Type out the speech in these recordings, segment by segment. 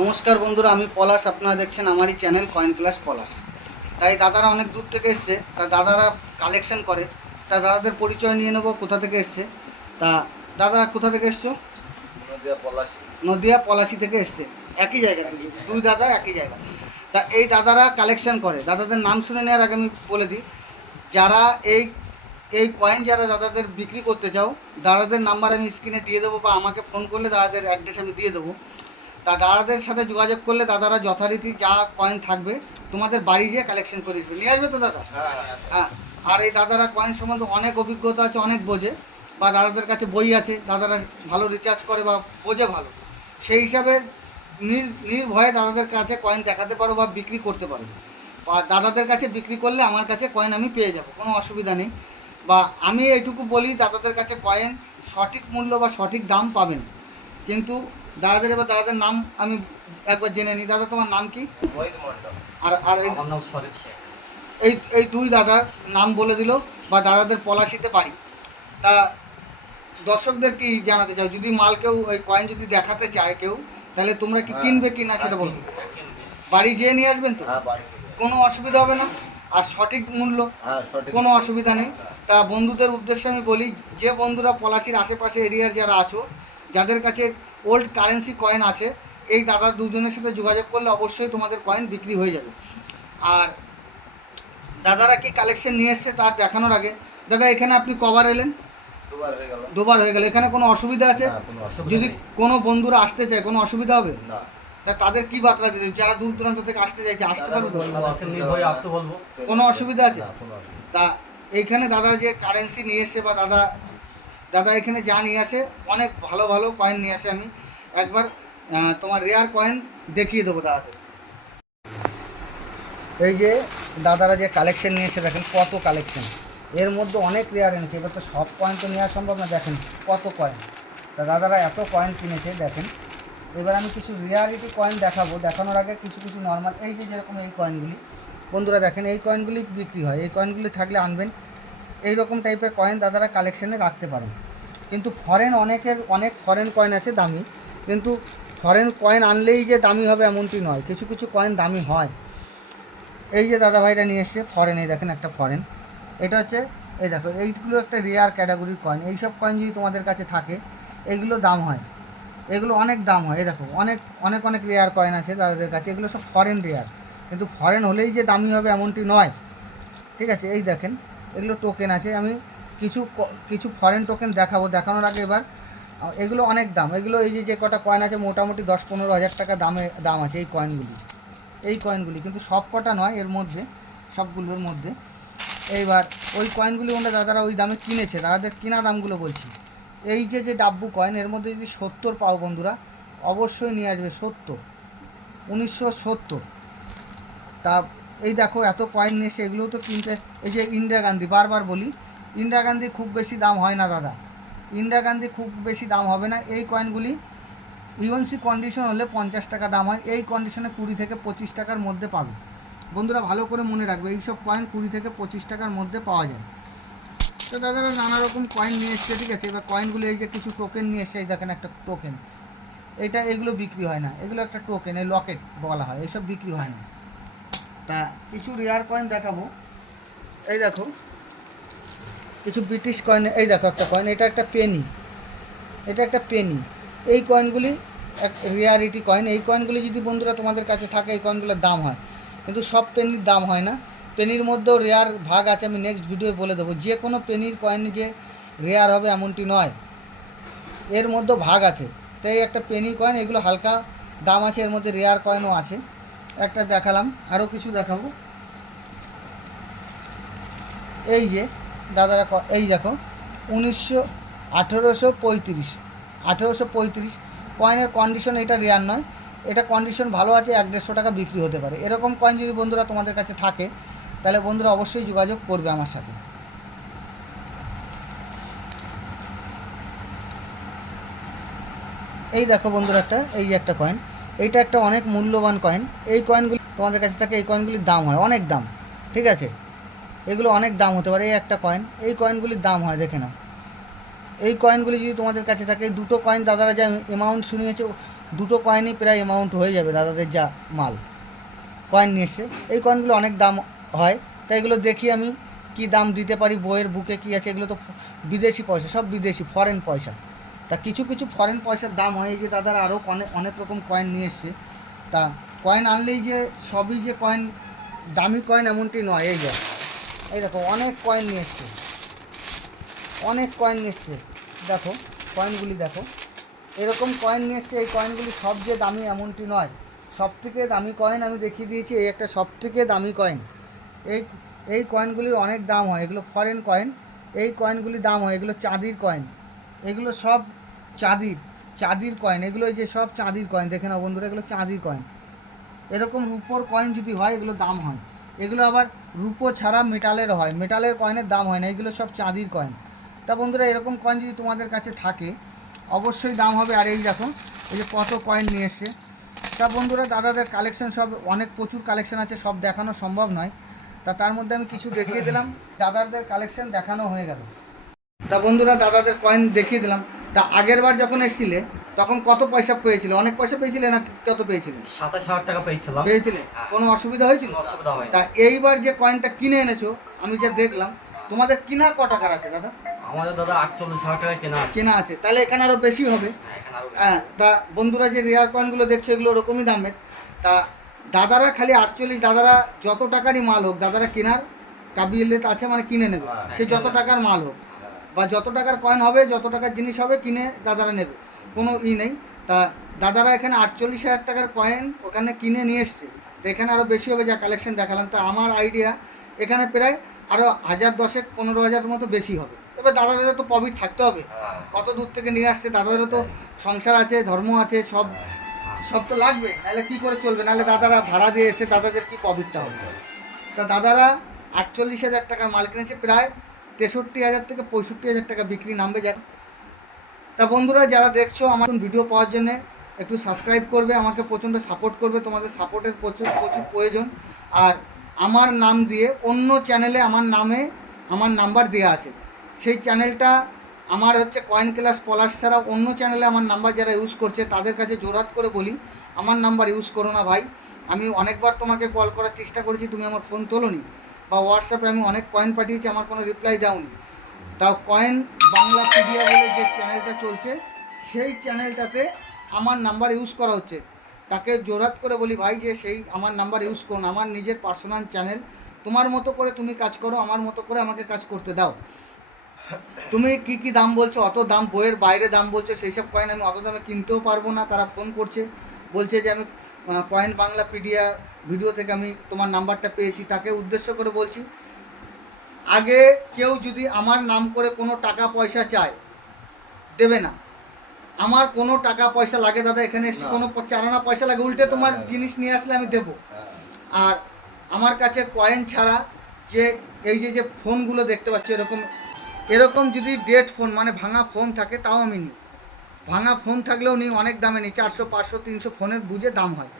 নমস্কার বন্ধুরা, আমি পলাশ। আপনারা দেখছেন আমারই চ্যানেল কয়েন ক্লাস পলাশ। তাই দাদারা অনেক দূর থেকে এসছে, তা দাদারা কালেকশন করে। তা দাদাদের পরিচয় নিয়ে নেবো কোথা থেকে এসছে। তা দাদা কোথা থেকে এসছো? নদিয়া পলাশী। নদিয়া পলাশি থেকে এসছে। একই জায়গা, দুই দাদা একই জায়গা। তা এই দাদারা কালেকশন করে। দাদাদের নাম শুনে নেওয়ার আগে আমি বলে দিই, যারা এই এই কয়েন যারা দাদাদের বিক্রি করতে চাও, দাদাদের নাম্বার আমি স্ক্রিনে দিয়ে দেবো, বা আমাকে ফোন করলে দাদাদের অ্যাড্রেস আমি দিয়ে দেবো। তা দাদাদের সাথে যোগাযোগ করলে দাদারা যথারীতি যা কয়েন থাকবে তোমাদের বাড়ি গিয়ে কালেকশন করে নিয়ে আসবে তো দাদা? হ্যাঁ। আর এই দাদারা কয়েন সম্বন্ধে অনেক অভিজ্ঞতা আছে, অনেক বোঝে, বা দাদাদের কাছে বই আছে, দাদারা ভালো রিচার্জ করে বা বোঝে ভালো। সেই হিসাবে নির্ভয়ে দাদাদের কাছে কয়েন দেখাতে পারো বা বিক্রি করতে পারো। বা দাদাদের কাছে বিক্রি করলে আমার কাছে কয়েন আমি পেয়ে যাব, কোনো অসুবিধা নেই। বা আমি এইটুকু বলি, দাদাদের কাছে কয়েন সঠিক মূল্য বা সঠিক দাম পাবেন। কিন্তু দাদাদের নাম আমি একবার জেনে নিই। দাদা, তোমার নাম কি? আর আর এই এই দুই দাদার নাম বলে দিল, বা দাদাদের পলাশিতে বাড়ি। তা দর্শকদের কি জানাতে চাও, যদি মাল কেউ ওই কয়েন যদি দেখাতে চায় কেউ, তাহলে তোমরা কি কিনবে কি না সেটা বলবে। বাড়ি যেয়ে নিয়ে আসবেন তো? কোনো অসুবিধা হবে না? আর সঠিক মূল্য? কোনো অসুবিধা নেই। তা বন্ধুদের উদ্দেশ্যে আমি বলি, যে বন্ধুরা পলাশির আশেপাশে এরিয়ার যারা আছো, যাদের কাছে ওল্ড কারেন্সি কয়েন আছে, এই দাদা দুজনের সাথে যোগাযোগ করলে অবশ্যই তোমাদের কয়েন বিক্রি হয়ে যাবে। আর দাদারা কি কালেকশন নিয়ে এসছে তার দেখানোর আগে, দাদা এখানে আপনি কবার এলেন? দুবার হয়ে গেল। এখানে কোনো অসুবিধা আছে? যদি কোনো বন্ধুরা আসতে চায়, কোনো অসুবিধা হবে না? তা তাদের কি বার্তা দিতে, যারা দূর দূরান্ত থেকে আসতে চাইছে, আসতে পারবে তো? কোনো অসুবিধা আছে? তা এইখানে দাদা যে কারেন্সি নিয়ে এসে, বা দাদা এখানে যা নিয়ে আসে, অনেক ভালো ভালো কয়েন নিয়ে আসে। আমি একবার তোমার রেয়ার কয়েন দেখিয়ে দেবো দাদাদের। এই যে দাদারা যে কালেকশন নিয়ে এসে, দেখেন কত কালেকশন। এর মধ্যে অনেক রেয়ার এনেছে, এবার তো সব কয়েন তো নেওয়া সম্ভব না। দেখেন কত কয়েন। তা দাদারা এত কয়েন কিনেছে দেখেন। এবার আমি কিছু রেয়ারিটি কয়েন দেখাবো। দেখানোর আগে কিছু কিছু নর্মাল, এই যে যেরকম এই কয়েনগুলি বন্ধুরা দেখেন, এই কয়েনগুলি বিক্রি হয়। এই কয়েনগুলি থাকলে আনবেন। এই রকম টাইপের কয়েন দাদারা কালেকশানে রাখতে পারেন। কিন্তু অনেক ফরেন কয়েন আছে দামি, কিন্তু ফরেন কয়েন আনলেই যে দামি হবে এমনটি নয়, কিছু কিছু কয়েন দামি হয়। এই যে দাদা ভাইরা নিয়ে এসছে ফরেন, এই দেখেন একটা ফরেন। এটা হচ্ছে, এই দেখো, এইগুলো একটা রেয়ার ক্যাটাগরির কয়েন। এইসব কয়েন যদি তোমাদের কাছে থাকে, এগুলো দাম হয়, এগুলো অনেক দাম হয়। এই দেখো অনেক অনেক অনেক রেয়ার কয়েন আছে দাদাদের কাছে, এগুলো সব ফরেন রেয়ার। কিন্তু ফরেন হলেই যে দামি হবে এমনটি নয়, ঠিক আছে? এই দেখেন, এগুলো টোকেন আছে। আমি কিছু কিছু ফরেন টোকেন দেখাবো। দেখানোর আগে এবার, এগুলো অনেক দাম। এগুলো এই যে কটা কয়েন আছে, মোটামুটি 10-15 হাজার টাকা দাম আছে এই কয়েনগুলি কিন্তু সব কটা নয়, এর মধ্যে সবগুলোর মধ্যে। এইবার ওই কয়েনগুলি ওনারা দাদারা ওই দামে কিনেছে, দাদাদের কিনা দামগুলো বলছি। এই যে ডাব্বু কয়েন, এর মধ্যে যদি 70 পাও বন্ধুরা, অবশ্যই নিয়ে আসবে। 70, 1970। তা এই দেখো এত কয়েন নিয়ে এসে, এগুলোও তো কিনতে। এই যে ইন্দিরা গান্ধী, বারবার বলি, ইন্দিরা গান্ধী খুব বেশি দাম হয় না দাদা, ইন্দিরা গান্ধী খুব বেশি দাম হবে না। এই কয়েনগুলি ইউএনসি কন্ডিশন হলে 50 টাকা দাম হয়, এই কন্ডিশনে 20 থেকে 25 টাকার মধ্যে পাবে। বন্ধুরা ভালো করে মনে রাখবে, এইসব কয়েন 20 থেকে 25 টাকার মধ্যে পাওয়া যায়। তো দাদারা নানা রকম কয়েন নিয়ে এসছে, ঠিক আছে? এবার কয়েনগুলো, এই যে কিছু টোকেন নিয়ে এসছে, এই দেখেন একটা টোকেন, এগুলো বিক্রি হয় না, এগুলো একটা টোকেন, এই লকেট বলা হয়, এইসব বিক্রি হয় না। তা কিছু রেয়ার কয়েন দেখাবো। এই দেখো কিছু ব্রিটিশ কয়েন। এই দেখো একটা কয়েন, এটা একটা পেনি। এই কয়েনগুলি এক রেয়ারিটি কয়েন। এই কয়েনগুলি যদি বন্ধুরা তোমাদের কাছে থাকে, এই কয়েনগুলোর দাম হয়, কিন্তু সব পেনির দাম হয় না। পেনির মধ্যেও রেয়ার ভাগ আছে, আমি নেক্সট ভিডিওয়ে বলে দেবো। যে কোনো পেনির কয়েন যে রেয়ার হবে এমনটি নয়, এর মধ্যেও ভাগ আছে। তাই একটা পেনি কয়েন, এগুলো হালকা দাম আছে, এর মধ্যে রেয়ার কয়েনও আছে। একটা দেখালাম, আরও কিছু দেখাবো। এই যে দাদারা, এই দেখো 1835 কয়েনের কন্ডিশন। এটা রেয়ার নয়, এটা কন্ডিশন ভালো আছে, 100-150 টাকা বিক্রি হতে পারে। এরকম কয়েন যদি বন্ধুরা তোমাদের কাছে থাকে, তাহলে বন্ধুরা অবশ্যই যোগাযোগ করবে আমার সাথে। এই দেখো বন্ধুরা একটা কয়েন, এইটা একটা অনেক মূল্যবান কয়েন। এই কয়েনগুলি তোমাদের কাছে থাকে, এই কয়েনগুলির দাম হয় অনেক দাম, ঠিক আছে? এগুলো অনেক দাম হতে পারে। এই একটা কয়েন, এই কয়েনগুলির দাম হয়, দেখে নাও। এই কয়েনগুলি যদি তোমাদের কাছে থাকে, দুটো কয়েন দাদারা যা অ্যামাউন্ট শুনিয়েছে, দুটো কয়েনই প্রায় অ্যামাউন্ট হয়ে যাবে দাদাদের যা মাল কয়েন নিয়ে এসছে। এই কয়েনগুলো অনেক দাম হয়, তাই এগুলো দেখি আমি কি দাম দিতে পারি। বইয়ের বুকে কি আছে, এগুলো তো বিদেশি পয়সা, সব বিদেশি ফরেন পয়সা। তা কিছু কিছু ফরেন পয়সার দাম হয়। এই যে দাদারা আরও অনেক রকম কয়েন নিয়ে এসছে। তা কয়েন আনলেই যে সবই যে কয়েন দামি কয়েন এমনটি নয়। এই দেখো অনেক কয়েন নিয়ে এসছে, অনেক কয়েন নিয়ে এসছে। দেখো কয়েনগুলি দেখো, এরকম কয়েন নিয়ে এসছে। এই কয়েনগুলি সব যে দামি এমনটি নয়। সবথেকে দামি কয়েন আমি দেখিয়ে দিয়েছি, এই একটা সবথেকে দামি কয়েন। এই এই কয়েনগুলির অনেক দাম হয়, এগুলো ফরেন কয়েন। এই কয়েনগুলি দাম হয়, এগুলো চাঁদির কয়েন, এগুলো সব চাঁদির কয়েন। এগুলো যে সব চাঁদির কয়েন, দেখে নাও বন্ধুরা, এগুলো চাঁদির কয়েন। এরকম রূপোর কয়েন যদি হয় এগুলো দাম হয়। এগুলো আবার রূপো ছাড়া মেটালের হয়, মেটালের কয়েনের দাম হয় না, এগুলো সব চাঁদির কয়েন। তা বন্ধুরা এরকম কয়েন যদি তোমাদের কাছে থাকে অবশ্যই দাম হবে। আর এই দেখো এই যে কত কয়েন নিয়ে এসছে। তা বন্ধুরা দাদাদের কালেকশন সব প্রচুর কালেকশন আছে, সব দেখানো সম্ভব নয়। তার মধ্যে আমি কিছু দেখিয়ে দিলাম, দাদাদের কালেকশন দেখানো হয়ে গেল। তা বন্ধুরা দাদাদের কয়েন দেখিয়ে দিলাম। তা আগের বার যখন এসেছিলে তখন কত পয়সা পেয়েছিলে? অনেক পয়সা পেয়েছিলে না কত পেয়েছিলে? 27,000 টাকা পেয়েছিলাম। পেয়েছিলে? কোনো অসুবিধা হয়েছিল? অসুবিধা হয়। তা এইবার যে কয়েনটা কিনে এনেছো আমি যা দেখলাম, তোমাদের কিনা ক টাকার আছে দাদা? আমাদের দাদা 48,000 টাকা কেনা আছে। কেনা আছে, তাহলে এখানে আরও বেশি হবে। এখানে আরো হ্যাঁ, তা বন্ধুরা যে রেয়ার কয়েনগুলো দেখছো এগুলো ওরকমই দামের। তা দাদারা খালি 48, দাদারা যত টাকারই মাল হোক দাদারা কেনার কাবিলিয়ত আছে, মানে কিনে নেবে। সে যত টাকার মাল হোক বা যত টাকার কয়েন হবে, যত টাকার জিনিস হবে কিনে দাদারা নেবে, কোনো নেই। তা দাদারা এখানে 48,000 টাকার কয়েন ওখানে কিনে নিয়ে এসছে। তো এখানে আরও বেশি হবে যা কালেকশন দেখালাম। তা আমার আইডিয়া এখানে প্রায় আরও 1010, 15,000 মতো বেশি হবে। তবে দাদাদের তো প্রফিট থাকতে হবে, কত দূর থেকে নিয়ে আসছে, দাদাদেরও তো সংসার আছে, ধর্ম আছে, সব তো লাগবে, নাহলে কী করে চলবে? নাহলে দাদারা ভাড়া দিয়ে এসে দাদাদের কি প্রফিটটা হবে? তা দাদারা 48,000 টাকার মাল কিনেছে, প্রায় 63,000 থেকে 65,000 টাকা বিক্রি নামবে যাক। তা বন্ধুরা যারা দেখছো আমার ভিডিও পাওয়ার জন্য একটু সাবস্ক্রাইব করবে, আমাকে প্রচণ্ড সাপোর্ট করবে, তোমাদের সাপোর্টের প্রচুর প্রয়োজন। আর আমার নাম দিয়ে অন্য চ্যানেলে আমার নাম্বার দেওয়া আছে, সেই চ্যানেলটা আমার হচ্ছে কয়েন ক্লাস পলাশ ছাড়া অন্য চ্যানেলে আমার নাম্বার যারা ইউজ করছে তাদের কাছে জোরাত করে বলি আমার নাম্বার ইউজ করো না ভাই। আমি অনেকবার তোমাকে কল করার চেষ্টা করেছি, তুমি আমার ফোন তোলোনি, বা হোয়াটসঅ্যাপে আমি অনেক কয়েন পাঠিয়েছি, আমার কোনো রিপ্লাই দাওনি। তাও কয়েন বাংলা পিডিয়া বলে যে চ্যানেলটা চলছে সেই চ্যানেলটাতে আমার নাম্বার ইউজ করা হচ্ছে। তাকে জোরাত করে বলি ভাই যে সেই আমার নাম্বার ইউজ করুন, আমার নিজের পার্সোনাল চ্যানেল, তোমার মতো করে তুমি কাজ করো, আমার মতো করে আমাকে কাজ করতে দাও। তুমি কি দাম বলছো, অত দাম, বইয়ের বাইরে দাম বলছো, সেই সব কয়েন আমি অত দামে কিনতেও পারবো না। তারা ফোন করছে, বলছে যে আমি কয়েন বাংলা পিডিয়া ভিডিও থেকে আমি তোমার নাম্বারটা পেয়েছি। তাকে উদ্দেশ্য করে বলছি, আগে কেউ যদি আমার নাম করে কোনো টাকা পয়সা চায় দেবে না। আমার কোনো টাকা পয়সা লাগে দাদা, এখানে এসে কোনো চালানা পয়সা লাগে, উল্টে তোমার জিনিস নিয়ে আসলে আমি দেবো। আর আমার কাছে কয়েন ছাড়া যে এই যে ফোনগুলো দেখতে পাচ্ছি এরকম যদি ডেড ফোন মানে ভাঙা ফোন থাকে তাও আমি নিই, ভাঙা ফোন থাকলেও নিই, অনেক দামে নিই, 400, 500, 300 ফোনের বুঝে দাম হয়।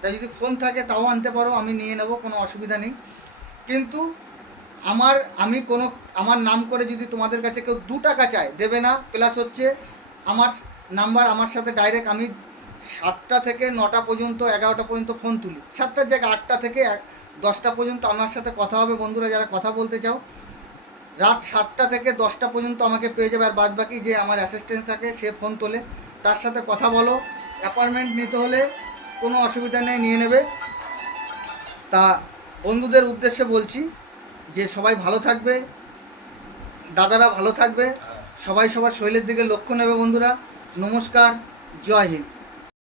তাই যদি ফোন থাকে তাও আনতে পারো, আমি নিয়ে নেব, কোনো অসুবিধা নেই। কিন্তু আমার নাম করে যদি তোমাদের কাছে কেউ 2 টাকা চায় দেবে না। প্লাস হচ্ছে আমার নাম্বার, আমার সাথে ডাইরেক্ট আমি 7টা থেকে 9টা পর্যন্ত, 11টা পর্যন্ত ফোন তুলি, 7টার জায়গায় 8টা থেকে 10টা পর্যন্ত আমার সাথে কথা হবে। বন্ধুরা যারা কথা বলতে চাও রাত 7টা থেকে 10টা পর্যন্ত আমাকে পেয়ে যাবে। আর বাদ বাকি যে আমার অ্যাসিস্ট্যান্ট থাকে সে ফোন তোলে, তার সাথে কথা বলো। অ্যাপয়েন্টমেন্ট নিতে হলে কোনো অসুবিধা নেই, নিয়ে নেবে। তা বন্ধুদের উদ্দেশ্যে বলছি যে সবাই ভালো থাকবে, দাদারা ভালো থাকবে, সবাই সবার শরীরের দিকে লক্ষ্য নেবে। বন্ধুরা নমস্কার, জয় হিন্দ।